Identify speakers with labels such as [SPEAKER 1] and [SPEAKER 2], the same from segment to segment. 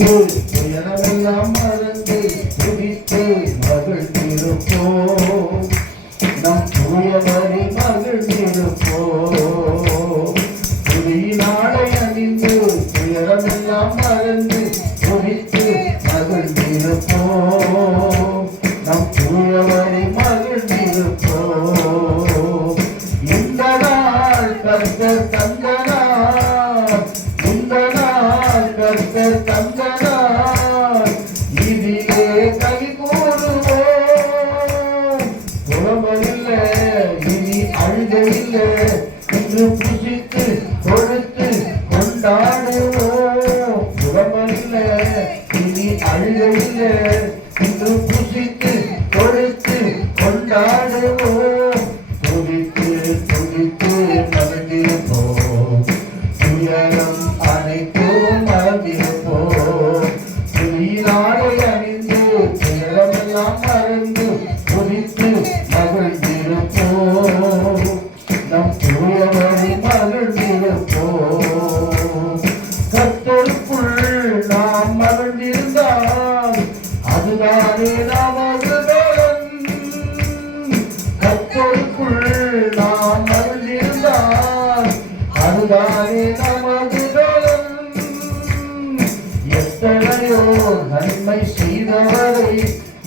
[SPEAKER 1] துயரமெல்லாம் மறந்து துடித்து மகிழ்ந்திருப்போம். நம் தூயவரை மகிழ்ந்திருப்போம். துதியினாடை அணிந்து துயரமெல்லாம் மறந்து துடித்து மகிழ்ந்திருப்போம். நம் தூயவரை கர்த்தர் தந்த இதிலே கை கூறுவோம் புலம்பலில்லை இனி அழுகையில்லை இன்று புசித்து கொடுத்து கொண்டாடுவோம் புலம்பலில்லை இனி அழுகையில்லை இன்று புசித்து கொடுத்து கொண்டாடுவோம் என்னை செய்தவரை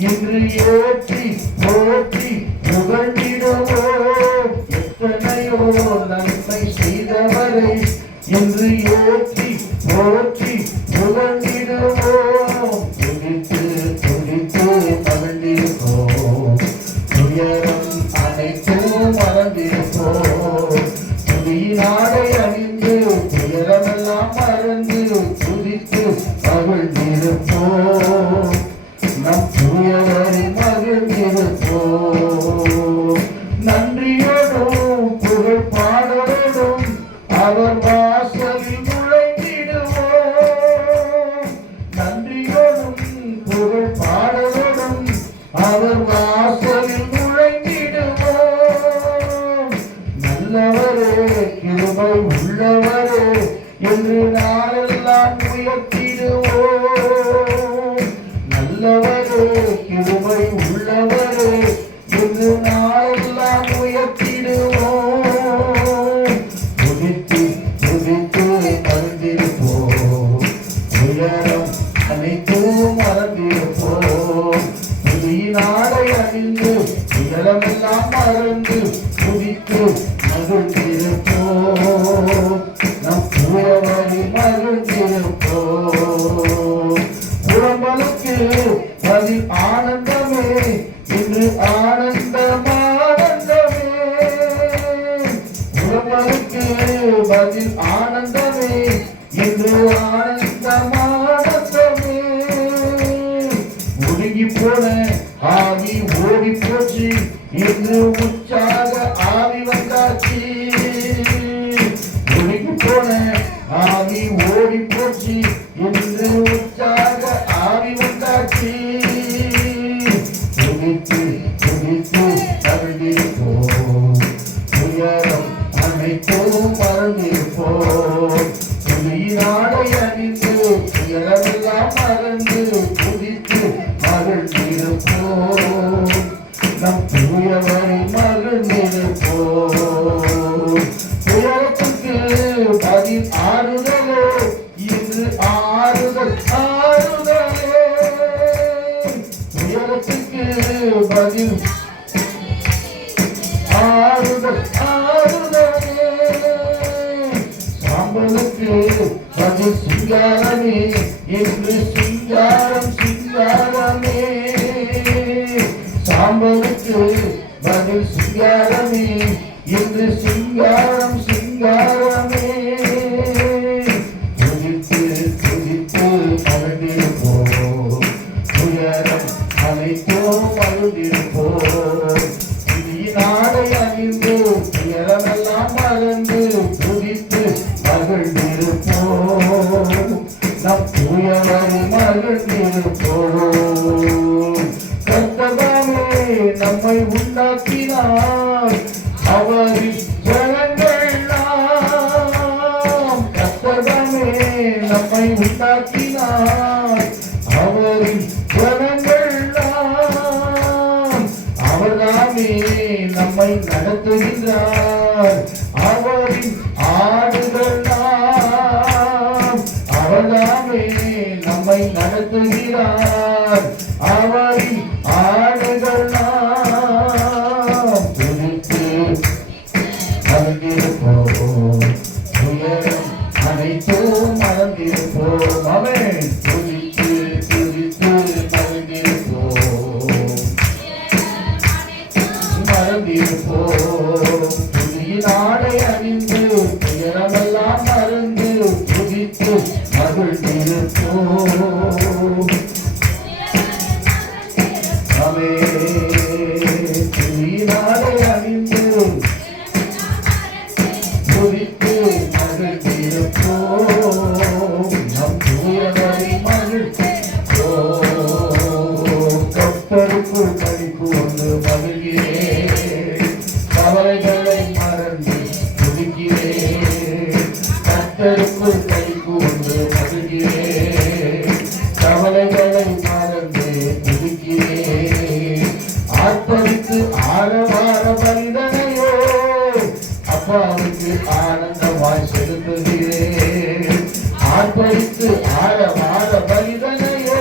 [SPEAKER 1] இன்று ஏற்றி போற்றி புகழ்ந்திடுவோம். எத்தனையோ நன்மை செய்தவரை இன்று ஏற்றி போற்றி புகழ்ந்திடுவோம். அவர் வாசலில் நுழைந்திடுவோம் நன்றியோடும் புகழ் பாடலோடும் அவர் வாசலில் நுழைந்திடுவோம் நல்லவரே உள்ளவரே என்று நான் புறம்பலுக்கு பதில் ஆனந்தமே. இன்று ஆனந்தம் ஒடுங்கி போன ஆவி ஓடி போச்சு இன்று உற்சாக ஆவி வந்தாச்சு. ஒடுங்கி போன ஆவி ஓடி போச்சு இன்று மகிழ்ந்திருப்போம் துயரத்துக்கு பதில் ஆறுதலே ஆறுதல் ஆறுதலே? துயரத்துக்கு பதில் ஆறுதல் ஆறுதலே. சாம்பலுக்கு பதில் சிங்காரமே என்று சிங்கார சிங்காரமே என்று சிங்காரம் சிங்காரம். நம்மை உண்டாக்கினார். அவரின் ஜனங்கள்லாம் நாம் நம்மை உண்டாக்கினார். உண்டாக்கினார் அவரின் ஜனங்கள் அவர்தாமே நம்மை நடத்துகின்றார். அவரின் ஆடுகள் நாம் அவர்தாமே நம்மை நடத்துகிறார். கத்தருக்குள் கழிப்பு ஒன்று மகிழ்கிறேன். ஆர்ப்பரித்து பரிதனையோ அப்பாவுக்கு ஆனந்தமாய் செலுத்துகிறேன் ஆர்ப்பரித்து ஆரவார பரிதனையோ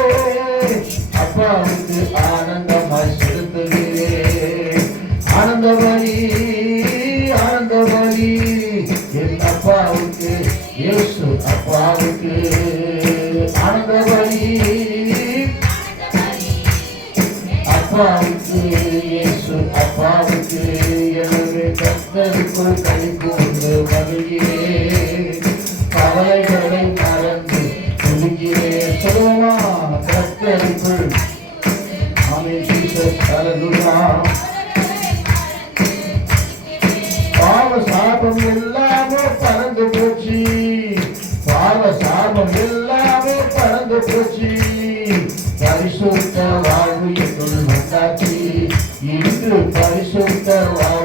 [SPEAKER 1] அப்பாவுக்கு ஆனந்தமாய் செலுத்துகிறேன் ஆனந்தமணி ஆனந்தமணி என் அப்பாவுக்கு இயேசு அப்பாவுக்கு. ஆனந்தமணி அப்பாவுக்கு கத்தருக்குள் கை கொண்டு மகிழ்கிறேன் கவலைகளை மறந்து துடிக்கிறேன் சொல்லுமா கத்தருக்குள் ஆமென் ஜீசஸ் பாவ சாபம் எல்லாமே பறந்து போச்சு. பாவ சாபம் எல்லாமே பறந்து போச்சு. பரிசுத்த வாழ்வு எங்கள் வந்தாச்சு இன்று பரிசுத்த வாழ்வு